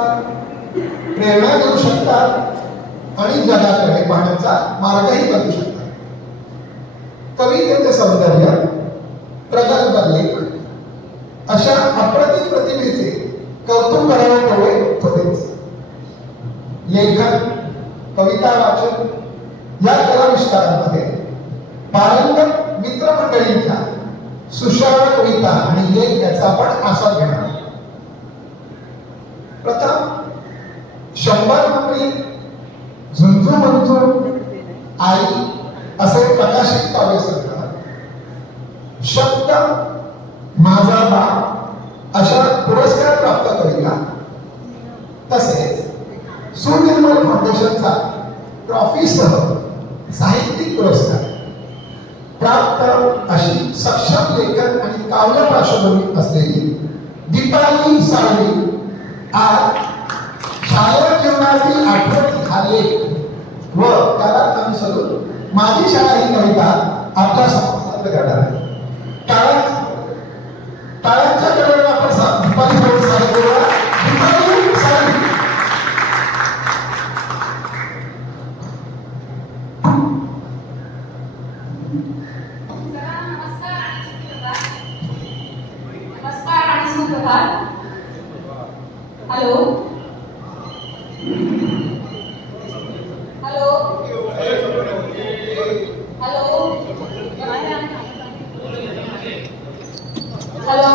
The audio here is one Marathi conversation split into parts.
शकतात, प्रेरणा देऊ शकतात आणि जगाकडे पाहण्याचा मार्गही बदलू शकतात. कवितेचे सौंदर्य, प्रगल्भ लेख अशा अप्रतिम प्रतिभेचे कौतुक करावे तेवढे थोडेच. लेखन, कविता वाचन या कलाविष्कारांमध्ये पारंगत मित्रमंडळींच्या सुश्राव्य कविता आणि लेख याचा आपण आस्वाद घेणार. प्रथम 100 नंबरी झुंजू मंजू आई असे प्रकाशित काव्यसंग्रह, शब्द माझा बा अशा पुरस्कार प्राप्त कविता, तसेच सुनिर्मल फाउंडेशनचा ट्रॉफीसह साहित्यिक पुरस्कार प्राप्त अशी सक्षम लेखन आणि काव्य पार्श्वभूमी असलेली दीपाली साळवी आज शालेय जीवनातील आठवणी हा लेख व त्याला अनुसरून माझी शाळा ही कविता आपल्या समोर सादर करणार आहे. टाळ्यांच्या कडे आपण दीपाली साळवी बोलूया. Deepali Salvi. Hello hello hello hello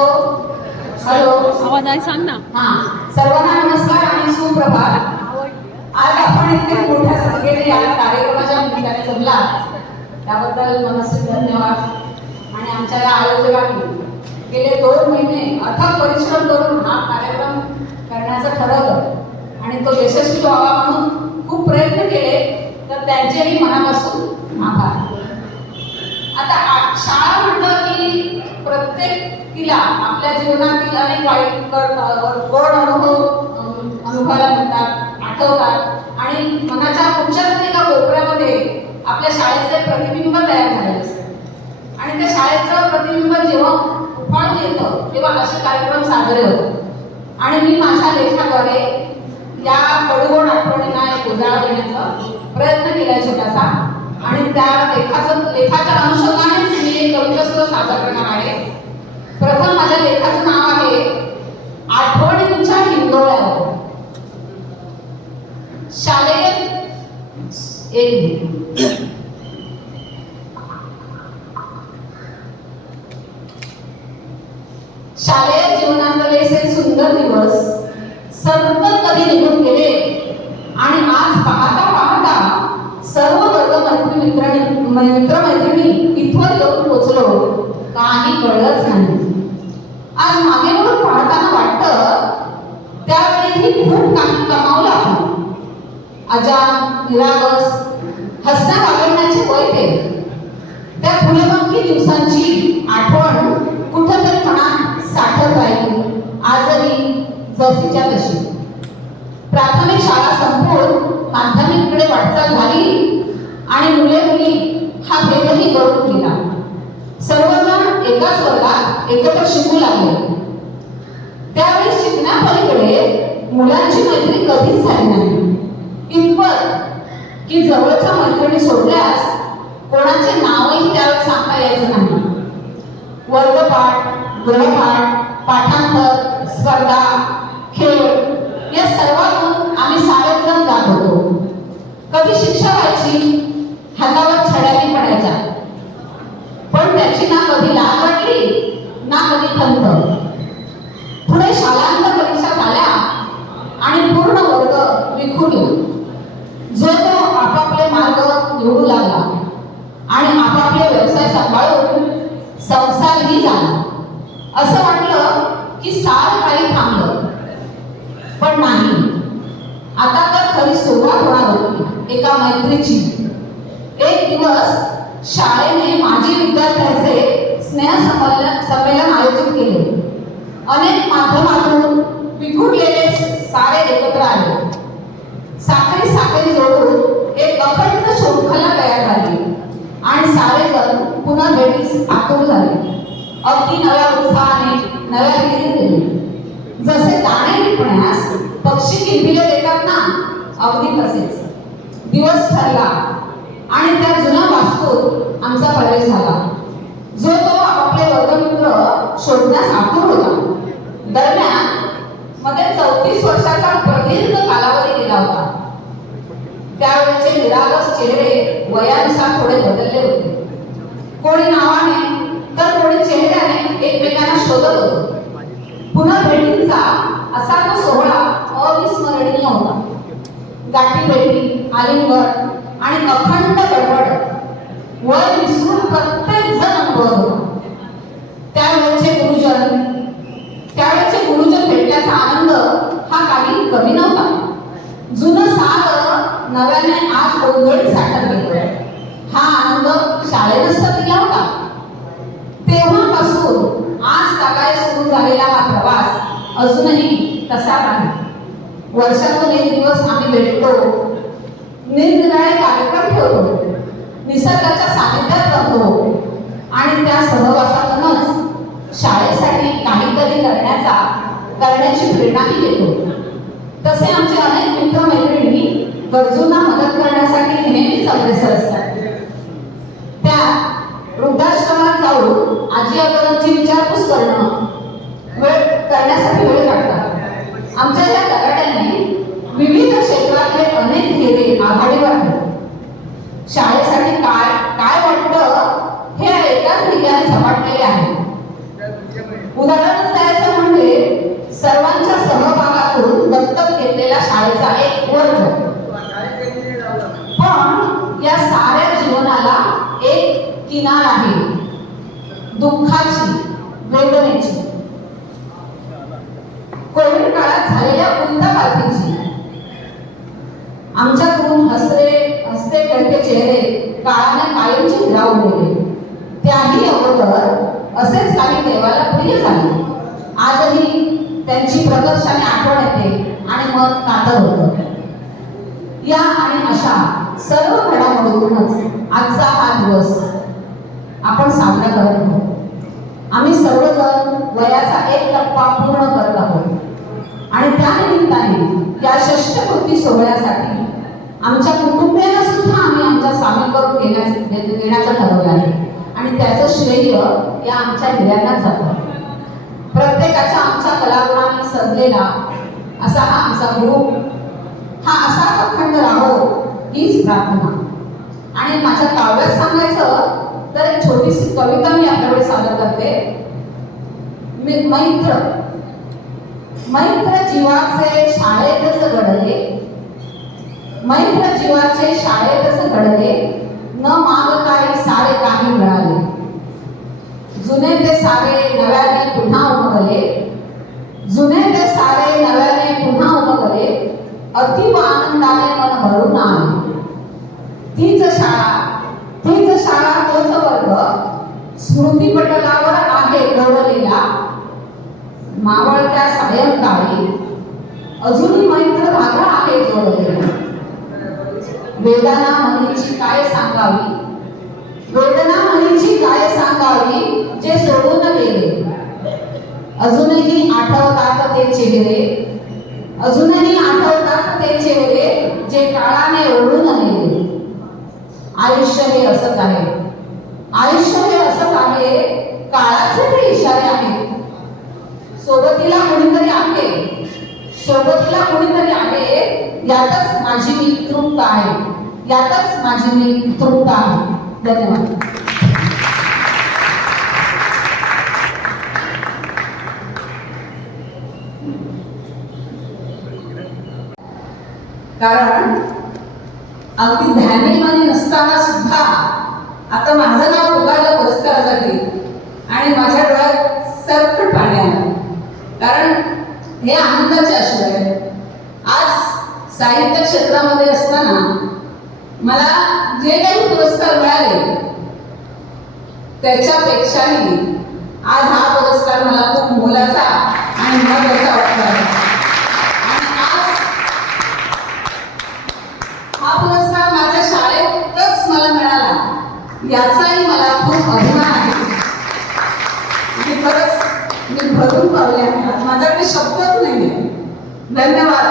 hello आवाज आहे, सांग ना. सर्वांना नमस्कार आणि सुप्रभात. आज आपण इतके मोठ्या संख्येने या कार्यक्रमाच्या निमित्ताने जमला त्याबद्दल मनस्वी धन्यवाद. आणि आमच्या या आयोजकांनी गेले 2 महिने अथक परिश्रम करून हा कार्यक्रम करण्याचं ठरवलं आणि तो यशस्वी व्हावा म्हणून खूप प्रयत्न केले, तर त्यांचेही मनापासून आभार. आता शाळा म्हटलं की प्रत्येकीला आपल्या जीवनातील अनेक वाईट गोड अनुभवाला मिळतात, आठवतात आणि मनाच्या कुठच्यातरी एका कोपऱ्यामध्ये आपल्या शाळेचे प्रतिबिंब तयार झालेले असते. आणि त्या शाळेचं प्रतिबिंब जेव्हा उफाळून येतं तेव्हा असे कार्यक्रम साजरे होतात. आणि मी माझ्या लेखाद्वारे या कडूगोड आठवणींना एक उजाळा देण्याचा प्रयत्न केला छोटासा. आणि त्या लेखाच्या अनुषंगानेच मी एक कविता सुद्धा सादर करणार आहे. प्रथम माझ्या लेखाचं नाव आहे आठवणींच्या हिंदोळ्यावर. शालेय शालेय जीवनातले हे सुंदर दिवस सतत कधी निघून गेले आणि आज पाहता पाहता सर्व वर्ग मित्रमैत्रिणी इथवर येऊन पोचलो, काही कळलंच नाही. आज मागे वळून पाहताना वाटतं त्यावेळी खूप काही कमावलं आपण. अजान निरागस हसण्या वागण्याचे वय ते. त्या फुलमंगी दिवसांची आठवण कुठंतरी मनात साठत राहिली आजही जशीच्या तशी. प्राथमिक शाळा संपून माध्यमिककडे वाटचाल झाली आणि मुले मुली हा भेदही गळून गेला. सर्वजण एकाच वर्गात एकत्र शिकू लागले. त्यावेळी शिकण्यापलीकडे मुलांची मैत्री कधीच झाली नाही. इतपत की जवळच्या मैत्रिणी सोडल्यास कोणाचे नावही त्यावेळी सांगता यायचं नाही. वर्गपाठ, गृहपाठ, पाठांतर, स्पर्धा, खेळ या सर्वातून आम्ही सारेजण जात होतो. कधी शिक्षा व्हायची, हातावर छड्याही पडायच्या, पण त्याची ना कधी लाज वाटली ना कधी खंत. पुढे शालांत परीक्षा झाल्या आणि पूर्ण वर्ग विखुरला. जो तो आपापले मार्ग निवडू लागला आणि आपापले व्यवसाय सांभाळून संसारही झाला. असं वाटलं की सार काही थांबलं, पण नाही. आता तर खरी सुरुवात होणार होती एका मैत्रीची. एक दिवस शाळेने माजी विद्यार्थ्यांचे स्नेह संमेलन आयोजित केले. अनेक माध्यमातून विखुरलेले सारे एकत्र आले. साखरी जोडून एक अखंड शृंखला तयार झाली आणि सारेजण पुन्हा भेटीस आतुर झाले. अगदी नव्या उत्साहाने, नव्या दिली. जसे दाणे विकण्यास पक्षी चिंबिले देतात ना, अगदी तसेच दिवस ठरला आणि त्या जुन्या वास्तूत आमचा प्रवेश झाला. जो तो आपले वर्गमित्र शोधण्यास आतुर होता. दरम्यान मध्ये 34 वर्षाचा प्रदीर्घ कालावधी गेला होता. त्यावेळेचे निरागस चेहरे वयानुसार थोडे बदलले होते. कोणी नावाने तर कोणी चेहऱ्याने एकमेकांना शोधत होते. पुनर्भेटींचा असा तो सोहळा अविस्मरणीय होता. गाठीभेटी, आलिंगन आणि अखंड गडबड वय विसरून प्रत्येक जण अनुभवत होता. त्यावेळेचे गुरुजन भेटण्याचा आनंद हा काही कमी नव्हता. जुनं सार नव्याने आज गोंधळी साठत गेलं. हा आनंद शाळेनंच तर दिला होता. तेव्हापासून आज तागाय सुरू झालेला हा प्रवास अजूनही तसाच आहे. वर्षातून एक दिवस आम्ही भेटतो, निरनिराळे कार्यक्रम ठेवतो, निसर्गाच्या सानिध्यात राहतो आणि त्या सहवासातूनच शाळेसाठी काहीतरी करण्याची प्रेरणाही देतो. तसे आमचे अनेक मित्रमैत्रिणी गरजूंना मदत करण्यासाठी नेहमीच अग्रेसर असतात. त्या वृद्धाश्रमात जाऊन आजी आजोबांची विचारपूस करण्यासाठी वेळ काढतात. आमच्या या कराड्याने विविध क्षेत्रातले अनेक घेरे आघाडीवर आहेत. शाळेसाठी काय वाटतं हे एकाच ठिकाणी झपाटलेले आहे. उदाहरण द्यायचं म्हणजे सर्वांच्या सहभागातून दत्तक घेतलेला शाळेचा एक वर्ग. पण या साऱ्या जीवनाला एक किनार आहे, दुःखाची, वेदनेची. कोविड काळात झालेल्या उलटापालटीची. आमच्याकडून हसते खेळते चेहरे काळाने कायमचे हिरावून गेले. त्याही अगोदर असेच काही देवाला प्रिय झाले. आजही त्यांची प्रकर्षाने आठवण येते आणि मन कातर होतं. या आणि अशा सर्व घडामोडीतूनच आजचा हा दिवस आपण साजरा करत आहोत. आम्ही सर्वजण वयाचा एक टप्पा पूर्ण करत आहोत आणि त्या निमित्ताने या षष्ठपूर्ती सोहळ्यासाठी आमच्या कुटुंबियांना सुद्धा आम्ही आमच्या सामील करून घेण्याचं ठरवलं आहे आणि त्याचं श्रेय या आमच्या हिऱ्यांनाच जातं. प्रत्येकाच्या आमच्या कलागुणांनी सजलेला असा हा आमचा ग्रुप हा असाच अखंड राहो हीच प्रार्थना. आणि माझ्या काव्यात सांगायचं तर एक छोटीशी कविता मी आपल्याकडे सादर करते. मैत्र जीवाचे शाळेतच घडले, मैत्र जीवाचे शाळेतच घडले, न मागताही सारे काही मिळाले. जुने ते सारे नव्याने पुन्हा उमगले, जुने ते सारे नव्याने पुन्हा उमगले, अतीव आनंदाने मन भरून आले. तीच शाळा तोच वर्ग स्मृतीपटलावर आहे कोरलेला. मावळत्या सायंकाळी अजूनही मैत्र धागा आहे जोडलेला. वेदना म्हणीची काय सांगावी, वेदना म्हणीची काय सांगावी, जे सोडून गेले. अजूनही आठवतात ते चेहरे, अजूनही आठवतात ते चेहरे, जे काळाने ओढून गेले. आयुष्य हे असंच आहे, आयुष्य हे असंच आहे, काळाचे ते इशारे आहेत. सोबतीला कोणीतरी आहे, सोबतीला कोणीतरी आहे, यातच माझी मी तृप्त आहे, यातच माझी मी तृप्त आहे. धन्यवाद. कारण अगदी ध्यानीमनी नसताना सुद्धा आता माझं नाव पुकारलं पुरस्कारासाठी आणि माझ्या डोळ्यात सरकट पाणी आलं. कारण हे आनंदाचे अश्रू आहे. आज साहित्य क्षेत्रामध्ये असताना मला जे काही पुरस्कार मिळाले त्याच्यापेक्षाही आज हा पुरस्कार मला खूप मोलाचा आणि महत्त्वाचा वाटला. आणि आज हा पुरस्कार माझ्या शाळेतच मला मिळाला याचाही मला खूप अभिमान आहे. खरंच मी भरून पावले आहे. माझ्याकडे शब्दच नाही. धन्यवाद.